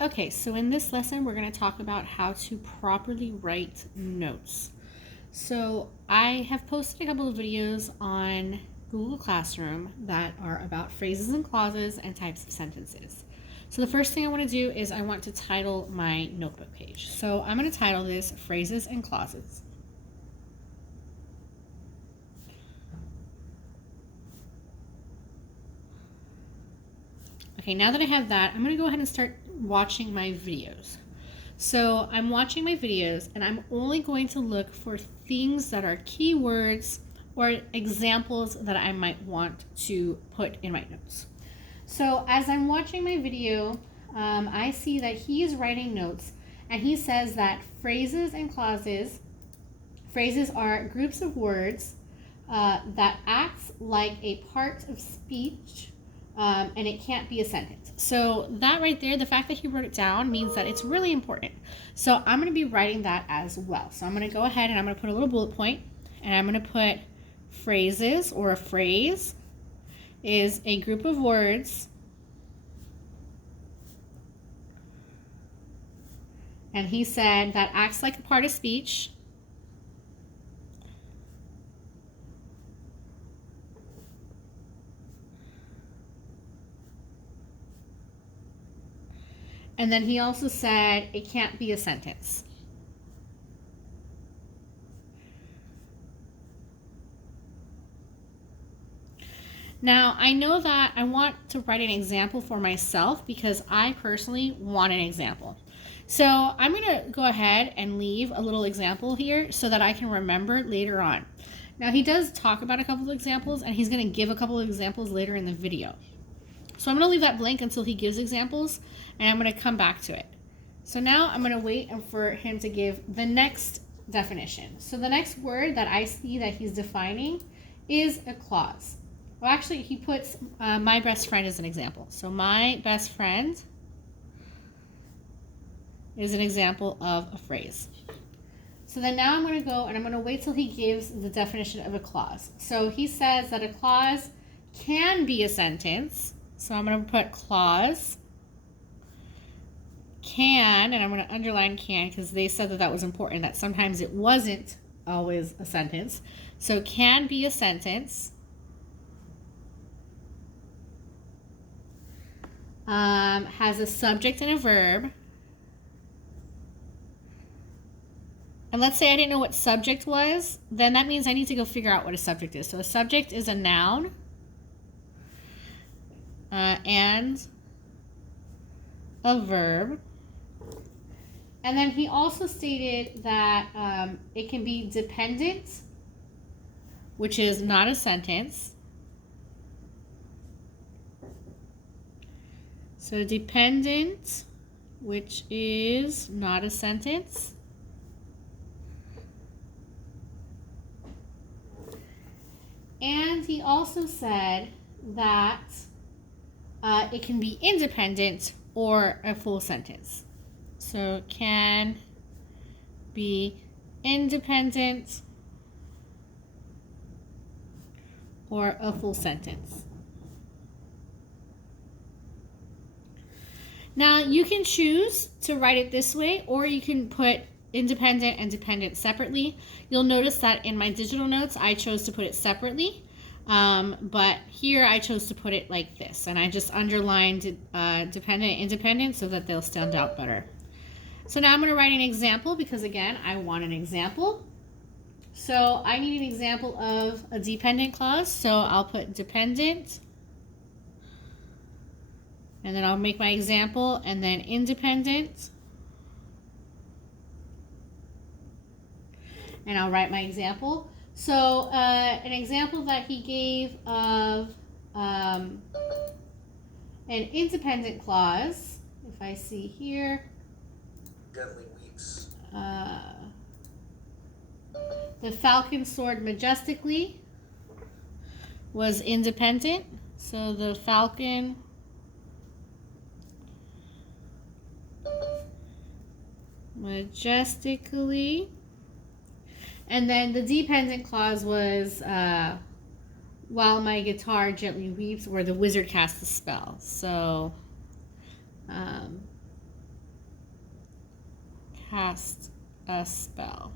Okay, so in this lesson, we're going to talk about how to properly write notes. So I have posted a couple of videos on Google Classroom that are about phrases and clauses and types of sentences. So the first thing I want to do is I want to title my notebook page. So I'm going to title this Phrases and Clauses. Okay, now that I have that, I'm going to go ahead and start watching my videos. So I'm watching my videos and I'm only going to look for things that are keywords or examples that I might want to put in my notes. So as I'm watching my video, I see that he is writing notes and he says that phrases and clauses, phrases are groups of words that acts like a part of speech and it can't be a sentence. So that right there, the fact that he wrote it down means that it's really important. So I'm going to be writing that as well. So I'm going to go ahead and I'm going to put a little bullet point and I'm going to put phrases, or a phrase is a group of words and he said that acts like a part of speech. And then he also said it can't be a sentence. Now, I know that I want to write an example for myself because I personally want an example. So I'm going to go ahead and leave a little example here so that I can remember later on. Now, he does talk about a couple of examples and he's going to give a couple of examples later in the video. So I'm going to leave that blank until he gives examples and I'm going to come back to it. So now I'm going to wait for him to give the next definition. So the next word that I see that he's defining is a clause. Well, actually, he puts my best friend as an example. So my best friend is an example of a phrase. So then now I'm going to go and I'm going to wait till he gives the definition of a clause. So he says that a clause can be a sentence. So I'm going to put clause can, and I'm going to underline can because they said that that was important, that sometimes it wasn't always a sentence. So can be a sentence. Has a subject and a verb. And let's say I didn't know what subject was, then that means I need to go figure out what a subject is. So a subject is a noun and a verb. And then he also stated that it can be dependent, which is not a sentence. So dependent, which is not a sentence. And he also said that it can be independent or a full sentence. So can be independent or a full sentence. Now you can choose to write it this way, or you can put independent and dependent separately. You'll notice that in my digital notes, I chose to put it separately. But here I chose to put it like this, and I just underlined dependent and independent so that they'll stand out better. So now I'm going to write an example because, again, I want an example. So I need an example of a dependent clause, so I'll put dependent, and then I'll make my example, and then independent, and I'll write my example. So an example that he gave of an independent clause, if I see here, deadly weeks. The falcon soared majestically was independent. So the falcon majestically. And then the dependent clause was while my guitar gently weeps, or the wizard casts a spell. So cast a spell.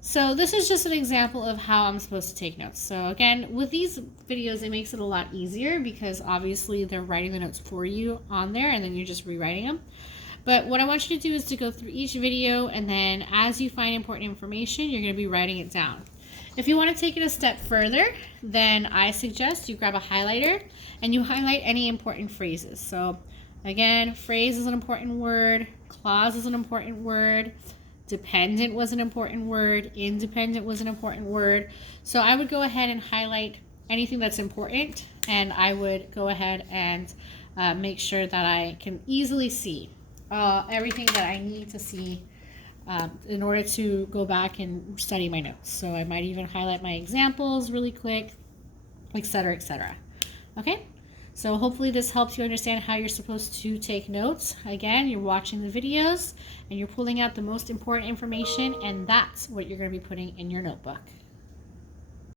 So this is just an example of how I'm supposed to take notes. So again, with these videos, it makes it a lot easier because obviously they're writing the notes for you on there and then you're just rewriting them. But what I want you to do is to go through each video, and then as you find important information, you're going to be writing it down. If you want to take it a step further, then I suggest you grab a highlighter and you highlight any important phrases. So again, phrase is an important word, clause is an important word, dependent was an important word, independent was an important word. So I would go ahead and highlight anything that's important, and I would go ahead and make sure that I can easily see everything that I need to see in order to go back and study my notes. So I might even highlight my examples really quick, etc., etc. Okay, so hopefully this helps you understand how you're supposed to take notes. Again, you're watching the videos and you're pulling out the most important information, and that's what you're going to be putting in your notebook.